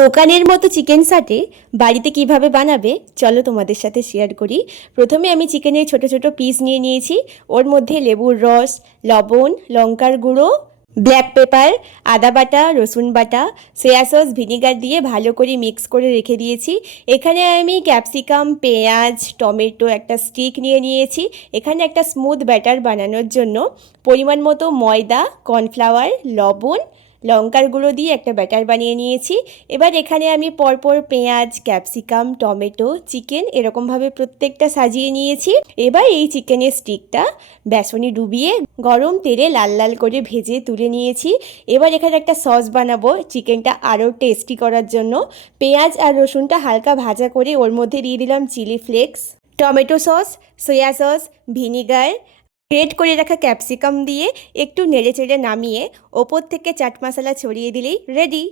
দোকানের মতো চিকেন সাটে বাড়িতে কিভাবে বানাবে চলো তোমাদের সাথে শেয়ার করি। প্রথমে আমি চিকেনের ছোট ছোট পিস নিয়ে নিয়েছি। ওর মধ্যে লেবুর রস, লবণ, লঙ্কার গুঁড়ো, ব্ল্যাক পেপার, আদা বাটা, রসুন বাটা, সয়া সস, ভিনিগার দিয়ে ভালো করে মিক্স করে রেখে দিয়েছি। এখানে আমি ক্যাপসিকাম, পেঁয়াজ, টমেটো একটা স্টিক নিয়ে নিয়েছি। এখানে একটা স্মুথ ব্যাটার বানানোর জন্য পরিমাণ মতো ময়দা, কর্নফ্লাওয়ার, লবণ, লঙ্কার গুঁড়ো দিয়ে একটা ব্যাটার বানিয়ে নিয়েছি। এবার এখানে আমি পরপর পেঁয়াজ, ক্যাপসিকাম, টমেটো, চিকেন এরকমভাবে প্রত্যেকটা সাজিয়ে নিয়েছি। এবার এই চিকেনের স্টিকটা বেসনে ডুবিয়ে গরম তেলে লাল লাল করে ভেজে তুলে নিয়েছি। এবার এখানে একটা সস বানাবো চিকেনটা আরও টেস্টি করার জন্য। পেঁয়াজ আর রসুনটা হালকা ভাজা করে ওর মধ্যে দিয়ে দিলাম chilli flakes, tomato sauce, soya sauce, vinegar, grate করে রাখা ক্যাপসিকাম দিয়ে একটু নেড়েচেড়ে নামিয়ে ওপর থেকে চাট মশলা ছড়িয়ে দিলেই রেডি।